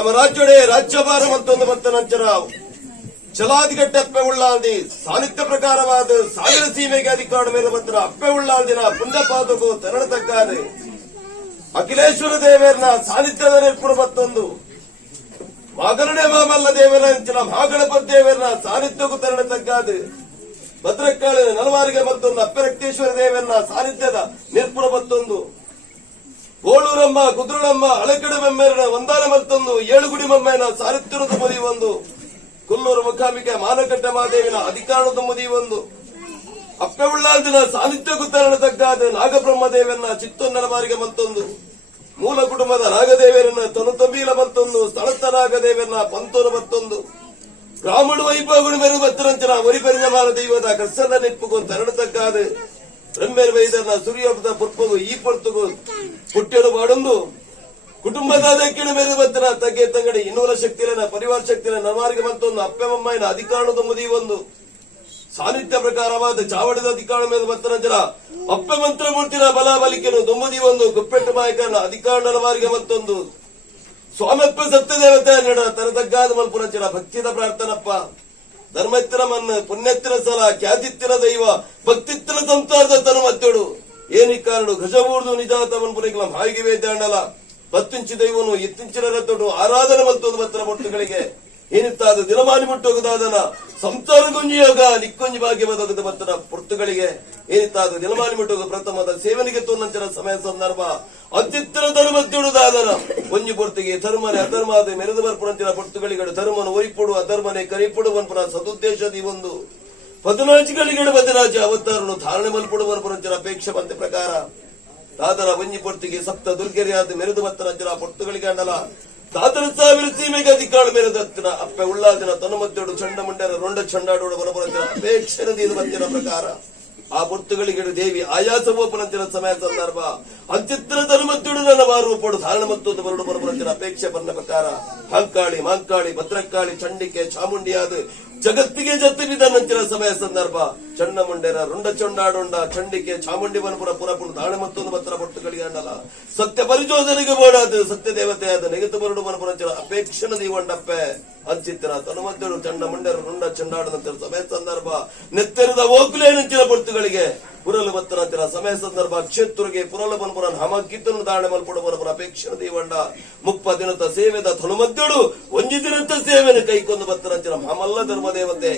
ನಮ್ಮ ರಾಜ್ಯಡೆ ರಾಜ್ಯಭಾರ ಮತ್ತೊಂದು ಭಕ್ತನಂಚರ ಚಲಾದಿಗಟ್ಟೆ ಅಪ್ಪೆ ಉಳ್ಳಾಲ್ದಿ ಸಾಹಿತ್ಯ ಪ್ರಕಾರವಾದ ಸಾಗರ ಸೀಮೆಗೆ ಅಧಿಕಾರ ಮೇಲೆ ಬಂದ್ರ ಅಪ್ಪೆ ಉಳ್ಳಾಲ್ದಿನ ಪುಣ್ಯಪಾದಗೂ ತೆರಳತಕ್ಕಾದೆ ಅಖಿಲೇಶ್ವರ ದೇವೇರ್ನ ಸಾನ್ನಿಧ್ಯದ ನೆನಪು ಮತ್ತೊಂದು ಮಾಗರಡೆ ಮಾಮಲ್ಲ ದೇವರ ಅಂಚಿನ ಮಾಗಣಪತ್ ದೇವರನ ಸಾನ್ನಿಧ್ಯಕ್ಕೂ ತೆರಳತಕ್ಕಾದೆ ಭದ್ರಕಾಳಿನ ನಲವಾರಿಗೆ ಮತ್ತೊಂದು ಅಪ್ಪರಕ್ತೇಶ್ವರ ದೇವರನ ಸಾನ್ನಿಧ್ಯದ ನಿರ್ಪುರ ಮತ್ತೊಂದು ಗೋಳೂರಮ್ಮ ಕುದ್ರಳಮ್ಮ ಅಳಕಡೆ ಮೆಮ್ಮೆರನ ಒಂದಾನ ಮತ್ತೊಂದು ಏಳುಗುಡಿ ಮಮ್ಮೆನ ಸಾರಿತ್ಯರದ ಮುದಿ ಒಂದು ಕೊಲ್ಲೂರು ಮುಖಾಂಬಿಕೆ ಮಾನಕಟ್ಟೆ ಮಾದೇವಿನ ಅಧಿಕಾರದ ಮುದಿ ಒಂದು ಅಪ್ಪೆ ಉಳ್ಳಾಲ್ದಿನ ಸಾನ್ನಿಧ್ಯಕ್ಕೂ ತೆರಳತಕ್ಕಾದ ನಾಗಬ್ರಹ್ಮದೇವರನ್ನ ಚಿತ್ತೊಂದನ ಬಾರಿಗೆ ಮತ್ತೊಂದು ಮೂಲ ಕುಟುಂಬದ ನಾಗದೇವರನ್ನ ತನುತಂಬೀಲ ಮತ್ತೊಂದು ಸ್ಥಳಸ್ಥ ನಾಗದೇವರನ್ನ ಪಂತೂರು ಮತ್ತೊಂದು ಬ್ರಾಹ್ಮಣ ವೈಭವಗಳು ಮೆರು ಭತ್ತರಂಚನ ಒರಿಪರಿಣಮಾನ ದೈವದ ಕರ್ಸದ ನೆಪ್ಪುಗೂ ತೆರಳತಕ್ಕಾದ ರಂಬೇರ್ ವೈದ್ಯರನ್ನ ಸೂರ್ಯೋಪದ ಪುರ್ಪಗು ಈ ಪೊರ್ತುಗು ಪುಟ್ಯರು ಮಾಡೊಂದು ಕುಟುಂಬದ ದಕ್ಕಿನ ಮೇಲೆ ಬತ್ತನ ತಗ್ಗೆ ತಂಗಡಿ ಇನ್ನೂರ ಶಕ್ತಿನ ಪರಿವಾರ ಶಕ್ತಿನ ನವಾರಿಗೆ ಮತ್ತೊಂದು ಅಪ್ಪೆಮ್ಮಯ್ಯನ ಅಧಿಕಾರದ ಮುದಿ ಒಂದು ಸಾನ್ನಿಧ್ಯ ಪ್ರಕಾರವಾದ ಚಾವಡದ ಅಧಿಕಾರ ಮೇಲೆ ಬತ್ತನ ಜನ ಅಪ್ಪೆ ಮಂತ್ರ ಮೂರ್ತಿನ ಬಲಾಬಲಿಕೆನು ದೊಂಬದಿ ಒಂದು ಗುಪ್ಪೆಟ್ಟು ನಾಯಕನ ಅಧಿಕಾರ ನಲವಾರಿಗೆ ಮತ್ತೊಂದು ಸ್ವಾಮಪ್ಪ ಸತ್ಯದೇವತೆ ನಡ ತರತಗ್ಗಾದ ಮಲ್ಪುರ ಜನ ಭಕ್ತಿದ ಪ್ರಾರ್ಥನಪ್ಪ ಧರ್ಮತ್ತಿನ ಮಣ್ಣು ಪುಣ್ಯತ್ತಿನ ಸಲ ಖ್ಯಾತಿತ್ತಿನ ದೈವ ಭಕ್ತಿತ್ತಿನ ಸಂಸಾರದ ತನು ಮತ್ತೇಳು ಏನಿ ಕಾರಣ ಗಜಬೂರ್ದು ನಿಜಾತ ಮನ್ಪುರಿಗಳ ಹಾಯಿಗೆ ವೇದ್ಯಾಂಡಲ ಬತ್ತಿಂಚಿ ದೈವನು ಇತ್ತಿಂಚಿನ ರತ್ತೊಡು ಆರಾಧನೆ ಮತ್ತೊಂದು ಭಕ್ತರ ಮೊಟ್ಟುಗಳಿಗೆ ಏನಿತ್ತಾದ ದಿನಮಾನಿ ಮುಟ್ಟೋಗದಾದನ ಸಂಸಾರ ಗುಂಜಿ ಯೋಗ ನಿಕ್ಕೊಂಜಿ ಭಾಗ್ಯವಾದ ಭಕ್ತರ ಪೊರ್ತುಗಳಿಗೆ ಏನಿತ್ತಾದ ದಿನಮಾನಿ ಮುಟ್ಟೋಗ ಪ್ರಥಮದ ಸೇವನೆಗೆ ತೋನ್ನಂಚನ ಸಮಯ ಸಂದರ್ಭ ಅತ್ಯುತ್ತರ ಧರ್ಮತ್ಯುಡುದಾದನ ಒಂಜಿ ಪೊರ್ತಿಗೆ ಧರ್ಮನೆ ಅಧರ್ಮಾದ ಮೆರೆದು ಬರ್ಪುರಂಚಿನ ಪೊರ್ತುಗಳಿಗೆ ಧರ್ಮನು ಒರಿಪುಡು ಅಧರ್ಮನೆ ಕರಿಪುಡು ಬನ್ಪುರ ಸದುದ್ದೇಶದಿ ಒಂದು 14 ಗಳಿಗೆ ಬದಲಾಜಿ ಅವತಾರನು ಧಾರಣೆ ಮಲ್ಪುಡು ಬನ್ಪುರಂಚಿನ ಅಪೇಕ್ಷೆ ಬಂದ ಪ್ರಕಾರ ದಾದರ ಒಂಜಿ ಪೊರ್ತಿಗೆ ಸಪ್ತ ದುರ್ಗೆರಿಯಾದ ಮೆರೆದು ಬತ್ತರಂಚಿನ ಪೊರ್ತುಗಳಿಗೆ ಅಂಡಲ ದಾದರ ಸಾವಿರ ಸೀಮೆಗೆ ಅಧಿಕಾರ ಮೇರೆದತ್ತಿನ ಅಪ್ಪೆ ಉಳ್ಳಾದಿನ ತನುಮದ್ದೋಡು ಚಂಡ ಮುಂಡರ ರೊಂಡ ಚಂಡಾಡೋಡು ಬರಬರಂಚಿನ ಅಪೇಕ್ಷೆ ನದಿಯನ್ನು ಬಂದಿನ ಪ್ರಕಾರ ಆ ಪೊರ್ತುಗಳಿಗೆ ದೇವಿ ಆಯಾಸವೋಪನಂಚಿನ ಸಮಯ ಸಂದರ್ಭ ಅಂಚಿತ್ರ ಧರ್ಮತ್ತುಡು ನನ್ನ ವಾರೂಪಡು ಧಾರಣ ಮತ್ತೊಂದು ಬರಡು ಬರಬರಂಚಿನ ಅಪೇಕ್ಷೆ ಬಂದ ಪ್ರಕಾರ ಹಂಕಾಳಿ ಮಾಂಕಾಳಿ ಭದ್ರಕಾಳಿ ಚಂಡಿಕೆ ಚಾಮುಂಡಿಯಾದ ಜಗತ್ತಿಗೆ ಜತ್ತಿನಿದನಂಚಿನ ಸಮಯ ಸಂದರ್ಭ ಚಂಡ ಮುಂಡೆರ ರುಂಡ ಚೊಂಡಾಡೊಂಡ ಚಂಡಿಕೆ ಚಾಮುಂಡಿ ವನಪುರ ಪುರಪುರ ಧಾರಣ ಮತ್ತೊಂದು ಭತ್ರ ಪೊರ್ತುಗಳಿಗೆ ಅಂಡಲ ಸತ್ಯ ಪರಿಶೋಧನೆಗೆ ಬೋಡಾದ ಸತ್ಯ ದೇವತೆಯಾದ ನೆಗೆತು ಬರಡು ಬರಬರಂಚಿನ ಅಪೇಕ್ಷಣ ದೀವಂಡಪ್ಪೆ ಅಂಚಿತ್ತಿನ ತನುಮದ್ದಳು ಚಂಡ ಮುಂಡೆರ ರುಂಡ ಚಂಡಾಡದಂಚಿನ ಸಮಯ ಸಂದರ್ಭ ನೆತ್ತೆರದ ಓಕುಲೇನಂಚಿನ ಪೊರ್ತುಗಳಿಗೆ ಪುರಲು ಬತ್ತನಂಚಿನ ಸಮಯ ಸಂದರ್ಭ ಕ್ಷೇತ್ರಗೆ ಪುರಲ ಬನ್ಪುರ ಹಮಕ್ಕಿತ್ತನ್ನು ಧಾರಣೆ ಮಲ್ಪಡು ಬರಬರ ಅಪೇಕ್ಷಣ ದೀವಂಡ 30 ದಿನದ ಸೇವೆದ ತನುಮದ್ದಳು ಒಂಜಿ ದಿನದ ಸೇವೆನ ಕೈಕೊಂದು ಬತ್ತನಂಚಿನ ಹಮಲ್ಲ ಧರ್ಮ ದೇವತೆ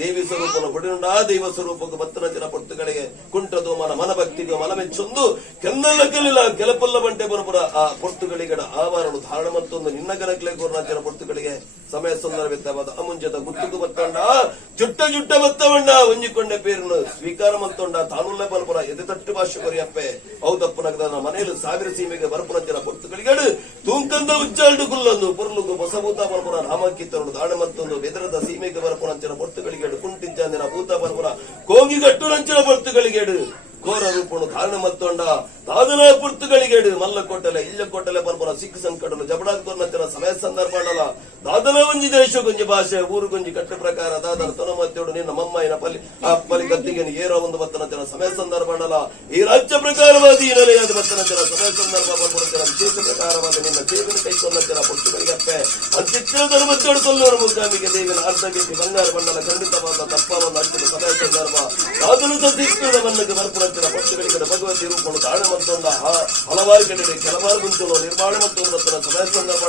ದೇವಿ ಸ್ವರೂಪನ ಹೊಡಿನುಂಡ ದೈವ ಸ್ವರೂಪಕ್ಕೆ ಭತ್ತನಂಚಿನ ಪೊರ್ತುಗಳಿಗೆ ಕುಂಟದೋಮನ ಮನಭಕ್ತಿಗೆ ಮನಮೆಚ್ಚೊಂದು ಕೆನ್ನಲ್ಲ ಕಲಿಲ ಕೆಲಪಲ್ಲ ಬಂಟೆ ಬರಬರ ಆ ಪೊರ್ತುಗಳಿಗೆ ಆವರಣು ಧಾರಣ ಮತ್ತೊಂದು ನಿನ್ನ ಗನಕ್ಲೆ ಗೋರ್ನಾಂಚಿನ ಪೊರ್ತುಗಳಿಗೆ ಸಮಯ ಸಂದರ್ಭವಾದ ಅಮುಂಜದ ಗುಟ್ಟುಕು ಬತ್ತಂಡ ಜುಟ್ಟ ಜುಟ್ಟ ಬತ್ತವಂಡ ಒಂಜಿಕೊಂಡೆ ಪೇರನ್ನು ಸ್ವೀಕಾರ ಮತ್ತೊಂಡ ತಾನುಲ್ಲ ಬಲ್ಪುರ ಎದೆ ತಟ್ಟು ಭಾಷೆ ಕೊರಿಯಪ್ಪೆ ಹೌದಪ್ಪನಗದ ಮನೆಯಲ್ಲಿ ಸಾವಿರ ಸೀಮೆಗೆ ಬರಪುರಂಚಿನ ಪೊರ್ತುಗಳಿಗೆ ತೂಂಕಂದ ಉಜ್ಜಾಲ್ಡು ಗುಲ್ಲೊಂದು ಪುರ್ಲುಗು ಬಸಭೂತ ಬಲ್ಪುರ ನಾಮಕ್ಕಿತ್ತರು ಧಾರಣ ಮತ್ತೊಂದು ಬೆದರದ ಸೀಮೆಗೆ ಬರಪುರಂಚಿನ ಪೊರ್ತುಗಳಿಗೆ ಕುಂಟಿಜ್ಜಂದಿನ ಭೂತ ಬಲ್ಪುರ ಕೋಗಿಗಟ್ಟು ನಂಚಿನ ಪೊರ್ತುಗಳಿಗೆ ಘೋರ ರೂಪನು ಧಾರಣ ಮತ್ತೊಂಡ ದಾದನ ಪುರ್ತುಗಳಿಗೆ ಮಲ್ಲಕೋಟಲೆ ಇಲ್ಲಕೋಟಲೆ ಬಲ್ಪುರ ಸಿಖ್ ಸಂಕಟಲು ಜಬಡಾದ್ ಕೊರ್ನಂಚಿನ ಸಮಯ ಸಂದರ್ಭ ಅಲ್ಲ ದಾದನ ಒಂಜಿ ದೇಶ ಗೊಂಜಿ ಭಾಷೆ ಊರು ಗೊಂಜಿ ಕಟ್ಟು ಪ್ರಕಾರ ದಾದನ ತನುಮತ್ತೋಡು ನಿನ್ನ ಮಮ್ಮಯ್ಯನ ಪಲಿ ಗದ್ದಿಗೆ ಏರೋ ಒಂದು ಬತ್ತನಂಚಿನ ಸಮಯ ಸಂದರ್ಭ ಅಲ್ಲ ಈ ರಾಜ್ಯ ಪ್ರಕಾರವಾದ ಈ ನೆಲೆಯಾದ ಬತ್ತನಂಚಿನ ಸಮಯ ಸಂದರ್ಭ ಬಲ್ಪುರಂಚಿನ ವಿಶೇಷ ಪ್ರಕಾರವಾದ ನಿನ್ನ ಸೇವೆನ ಕೈಕೊಂಡಂಚಿನ ಪುರ್ತುಗಳಿಗೆ ಅಪ್ಪೆ ಅಂಚಿತ್ರ ಧರ್ಮತ್ತೋಡು ಕೊಲ್ಲೂರು ಮುಖಾಮಿಗೆ ದೇವಿನ ಅರ್ಧಗೆತ್ತಿ ಬಂಗಾರ ಬಣ್ಣದ ಖಂಡಿತವಾದ ತಪ್ಪವನ್ನು ಅಂಚಿನ ಸಮಯ ಸಂದರ್ಭ ದಾದನ ಸಂಸ್ಕೃತ ಮನ್ನಕ್ಕೆ ಬಲ್ಪುರಂಚಿನ ಪುರ್ತುಗಳಿಗೆ ಭಗವತಿ ರೂಪನು ಧಾರಣ ಮತ್ತೊಂದ ಹಲವಾರು ಕಡೆ ಕೆಲವಾರು ಗುಂತುಗಳು ನಿರ್ಮಾಣ ಮತ್ತೊಂದು ಬತ್ತನ ಸಮಯ ಸಂದರ್ಭ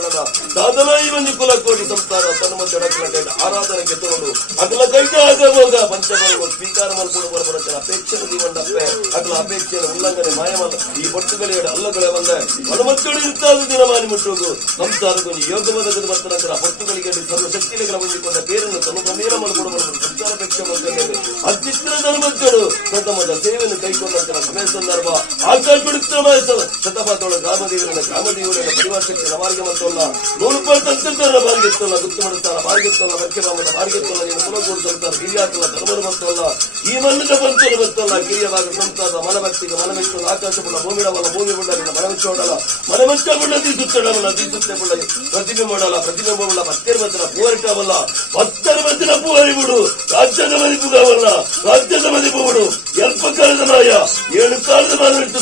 ದಾದನ ಈ ಒಂದು ಕುಲಕೋಟಿ ಸಂಸ್ಥಾನ ತನ್ಮಂತೆ ಆರಾಧನೆಗೆ ತೋಡು ಅಗಲ ಕೈಗೆ ಆಗಬೋಗ ಪಂಚಮರಿಗೂ ಸ್ವೀಕಾರ ಮಲ್ಪುಡು ಬರಬರಂಚಿನ ಅಪೇಕ್ಷೆ ದೀವಂಡಪ್ಪೆ ಅಗಲ ಅಪೇಕ್ಷೆಯನ್ನು ಉಲ್ಲಂಘನೆ ಮಾಯಮಲ್ಲ ಈ ಪೊಟ್ಟುಗಳಿಗೆ ಅಲ್ಲಗಳೇ ಬಂದ ಮನಮಕ್ಕಳು ಇರ್ತಾದ ದಿನಮಾನಿ ಮುಟ್ಟುವುದು ಸಂಸಾರಕ್ಕೂ ಯೋಗವಾದ ಬರ್ತನಂತರ ಪೊಟ್ಟುಗಳಿಗೆ ಸರ್ವಶಕ್ತಿಗಳ ಹೊಂದಿಕೊಂಡ ಬೇರನ್ನು ತನ್ನ ಪ್ರಮೇರ ಮಲ್ಪುಡು ಬರಬಹುದು ಸಂಸಾರಪೇಕ್ಷೆ ಬಂದ ಅತ್ಯುತ್ತರ ಧರ್ಮಜ್ಜರು ಪ್ರಥಮದ ಸೇವೆಯನ್ನು ಕೈಗೊಂಡಂತಹ ಸಮಯ ಸಂದರ್ಭ ಆಕಾಶ ಶತಪಾತೋಳ ಗ್ರಾಮದೇವರ ಪರಿವಾರ ಶಕ್ತಿ ನವಾರಿಗೆ ಮತ್ತೊಲ್ಲ 100% ಬಾರ್ಗೆತ್ತಲ್ಲ ಗುತ್ತು ಮಾಡುತ್ತಾರ ಬಾರ್ಗೆತ್ತಲ್ಲ ಮರ್ಕೆಬಾಮದ ಬಾರ್ಗೆತ್ತಲ್ಲ ನೀನು ಕುಲಗೂಡಿಸುತ್ತಾರೆ ಹಿರಿಯಾತಲ್ಲ ಧರ್ಮದ ಮತ್ತಲ್ಲ ಈ ಮಣ್ಣಿನ ಪಂಚಲು ಮತ್ತಲ್ಲ ಕಿರಿಯವಾಗ ಸಂತಾದ ಮನಭಕ್ತಿಗೆ ಮನಮೆಚ್ಚಲು ಆಕಾಶ ಬುಳ್ಳ ಭೂಮಿಡವಲ್ಲ ಭೂಮಿ ಬುಳ್ಳಲಿನ ಮನಮೆಚ್ಚೋಡಲ್ಲ ಮನಮೆಚ್ಚ ಬುಳ್ಳ ತೀಸುತ್ತಡವಲ್ಲ ತೀಸುತ್ತೆ ಬುಳ್ಳ ಪ್ರತಿಮೆ ಮಾಡಲ್ಲ ಪ್ರತಿಬಿಂಬ ಬುಳ್ಳ ಪತ್ತೆರ ಮತ್ತಿನ ಪೂವರಿಟವಲ್ಲ ಪತ್ತರ ಮತ್ತಿನ ಪೂವರಿ ಬಿಡು ರಾಜ್ಯದ ಮದಿಪುಗವಲ್ಲ ರಾಜ್ಯದ ಮದಿಪು ಬಿಡು ಎಲ್ಪ ಕಾಲದ ಮಾಯ 7 ಕಾಲದ ಮಾನ ಇಟ್ಟು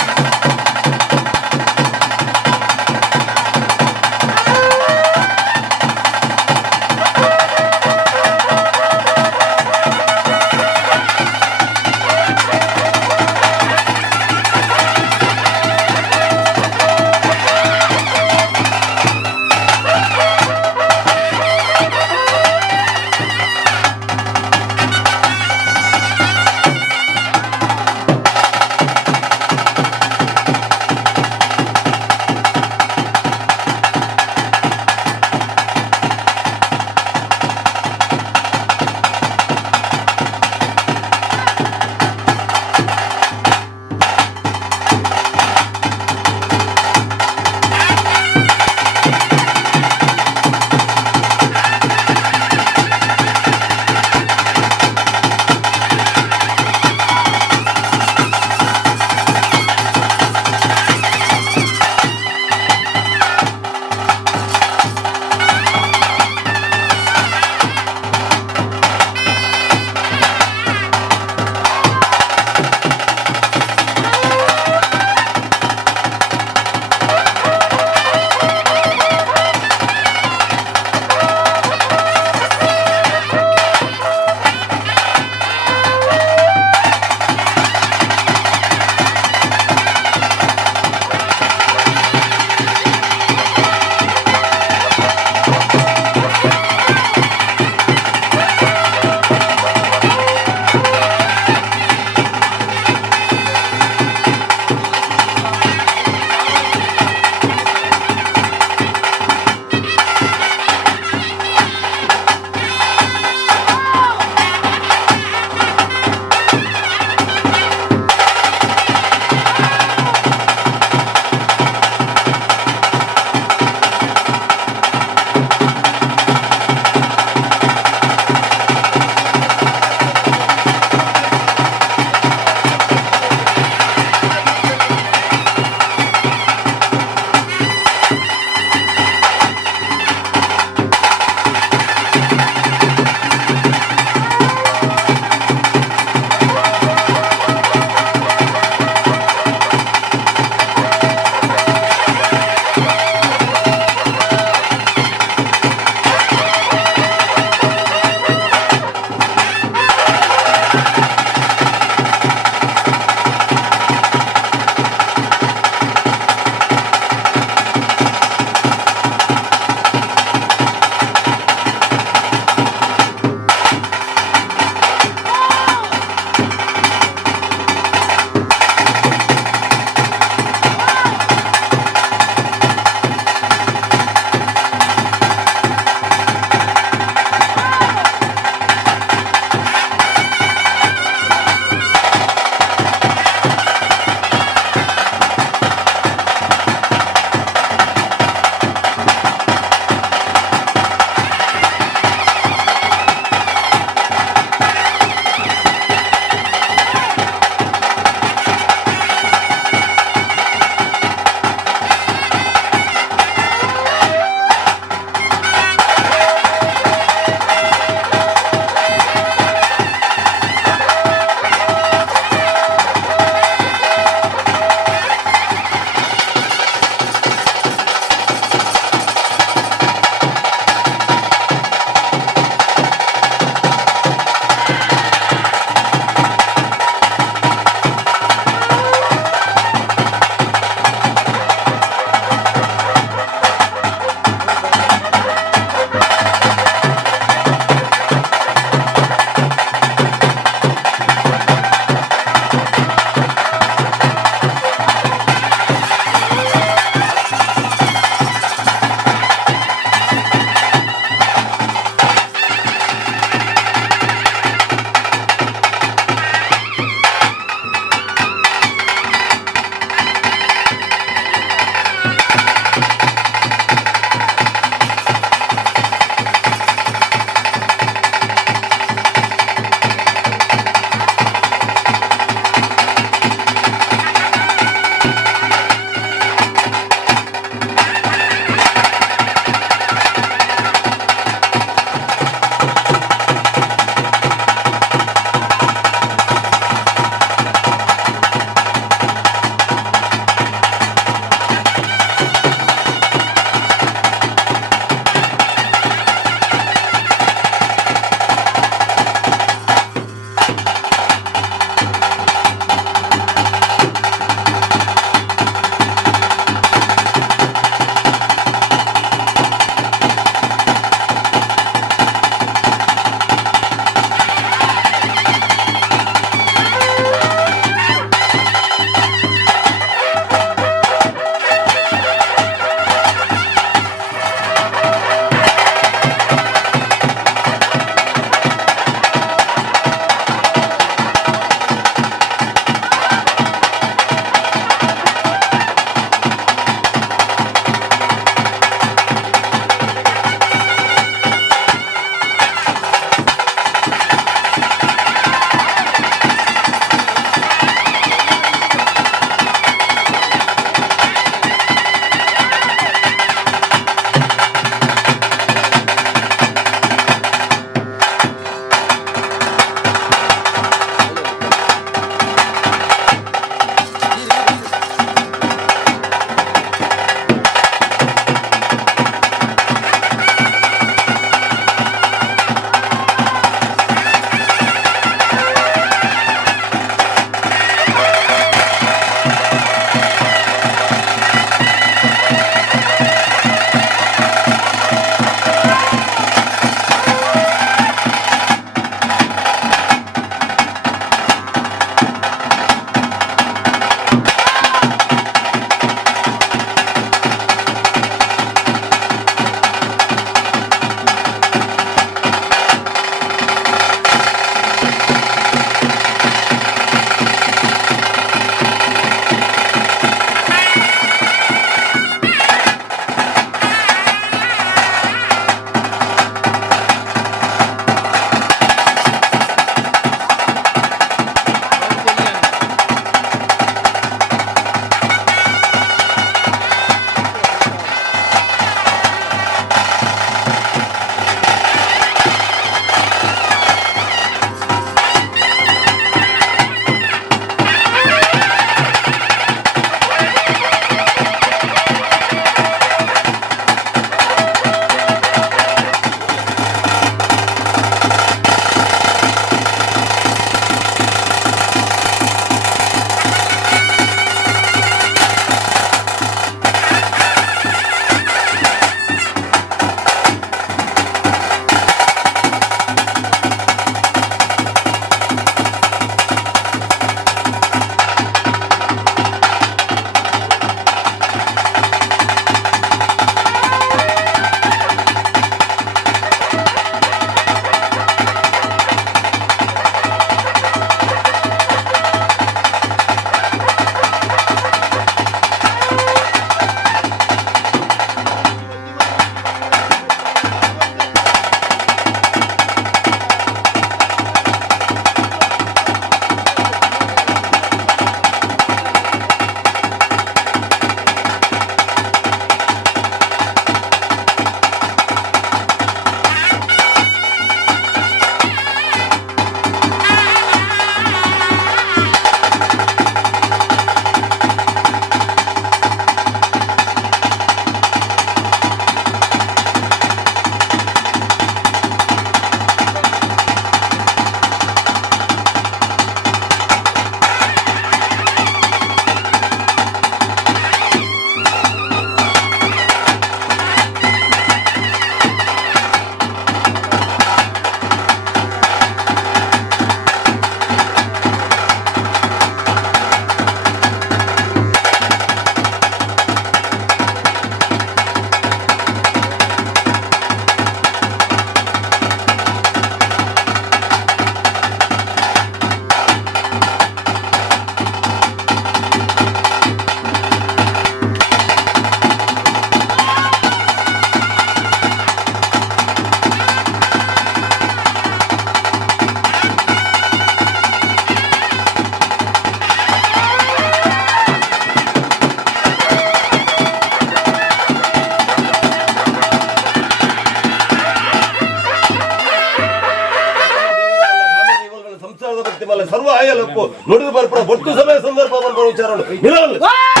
ಆಯಲಪ್ಪು ನುಡಿದು ಬರ್ಪಡ ಒಟ್ಟು ಸಮಯ ಸಂದರ್ಭ ಬರ್ಪಡ ವಿಚಾರ